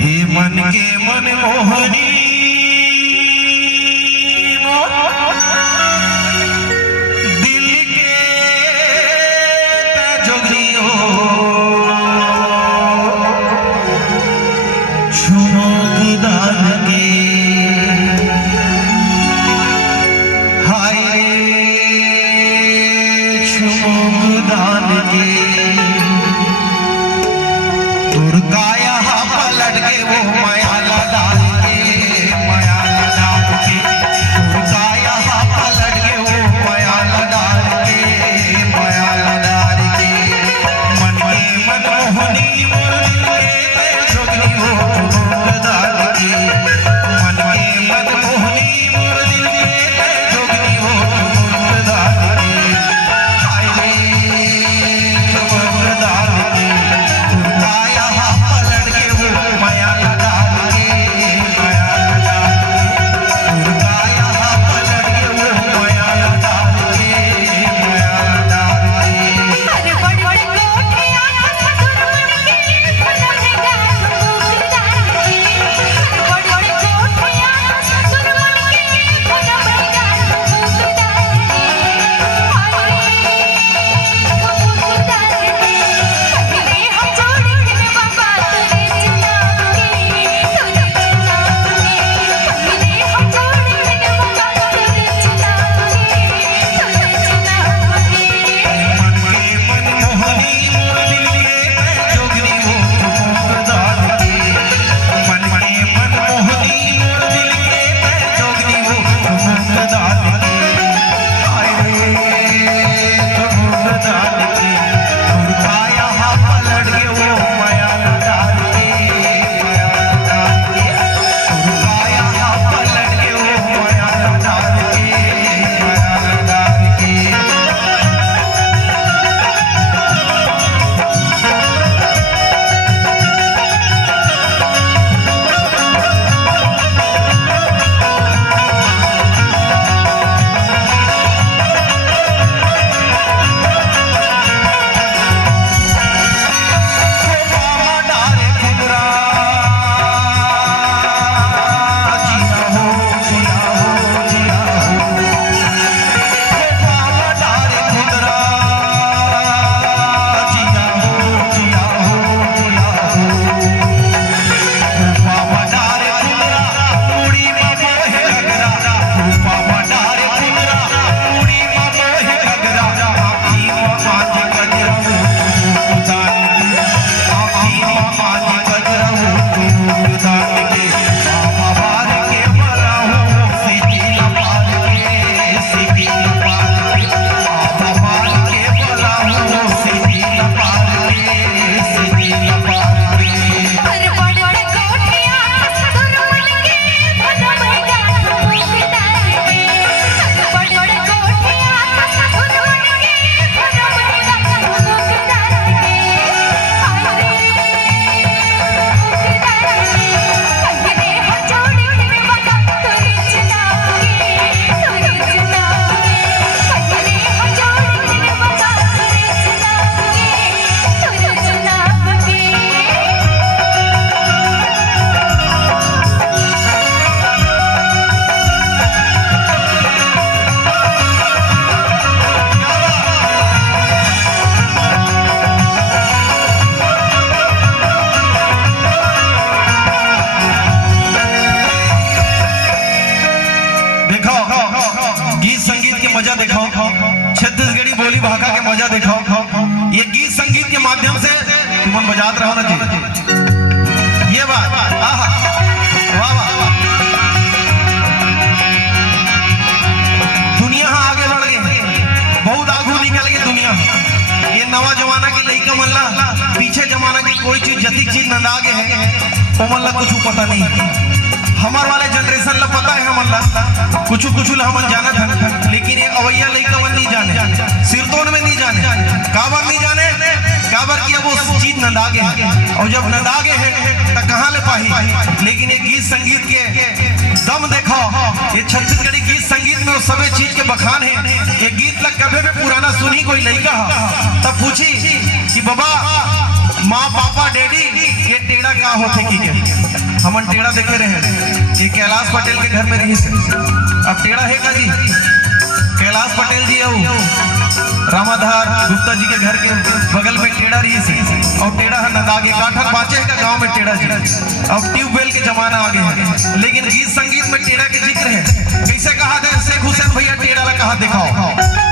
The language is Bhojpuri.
हे मन के मन मोहनी दिल के जोगनियो छुमोगदान के हाय छुमोगदान के दुर्गाया पलट के वो मायाला डाल के मायाला डाल के दुर्गाया पलट के वो मायाला डाल के मायाला डाल के मन के मन मोहनी मोर के जोगनी हो डाल के मन के मन मोहनी मोर दिल के जोगनी हो डाल के हाय रे चमक डाल के दुर्गाया गीत संगीत के मजा देखो, छत्तीसगढ़ी बोली भाषा के मजा देखो। ये गीत संगीत के माध्यम से तुम बजात रहो ना जी, ये बात वाह वाह। दुनिया आगे बढ़ गई, बहुत आगू निकल गई दुनिया। ये नवा जमाना की लड़का मल्ला पीछे जमाना की कोई चीज जतिक चीज नंदा गए है वो मल्ला कुछ पता नहीं। हमारे वाले जनरेशन ला पता है, हमला कुछ हम जाना था, लेकिन ये अवैया लड़का मन नहीं जाने, सिरतोन में नहीं जाने, काबर नहीं जाने, काबर की अब वो चीज नंदागे है, और जब नंदागे है तो कहाँ ले पाही। लेकिन ये गीत संगीत के दम देखो, ये छत्तीसगढ़ी गीत संगीत में सभी चीज के बखान है। ये गीत लग कभी भी पुराना सुनी कोई लड़का तब पूछी कि बाबा माँ पापा डैडी ये टेढ़ा का होते की हमन टेढ़ा देखे रहे, ये कैलाश पटेल के घर में रही से। अब टेढ़ा है का जी, कैलाश पटेल जी रामाधार गुप्ता जी के घर के बगल में टेढ़ा रही सी, और टेढ़ा है नंदागे काठर बाँचे का गांव में टेढ़ा जी। अब ट्यूबवेल के जमाना आ गया है, लेकिन गीत संगीत में टेढ़ा के जिक्र है। कैसे कहा दे शेख हुसैन भैया टेढ़ा ला कहा दिखाओ।